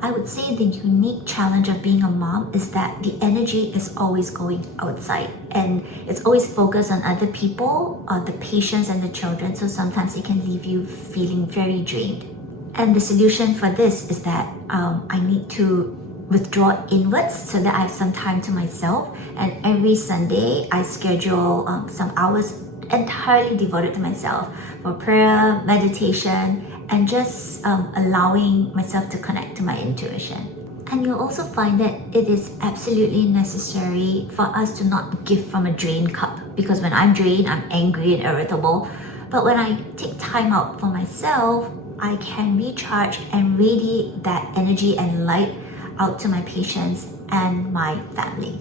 I would say the unique challenge of being a mom is that the energy is always going outside and it's always focused on other people, the patients and the children, so sometimes it can leave you feeling very drained. And the solution for this is that I need to withdraw inwards so that I have some time to myself, and every Sunday I schedule some hours entirely devoted to myself for prayer, meditation, and just allowing myself to connect to my intuition. And you'll also find that it is absolutely necessary for us to not give from a drained cup, because when I'm drained, I'm angry and irritable. But when I take time out for myself, I can recharge and radiate that energy and light out to my patients and my family.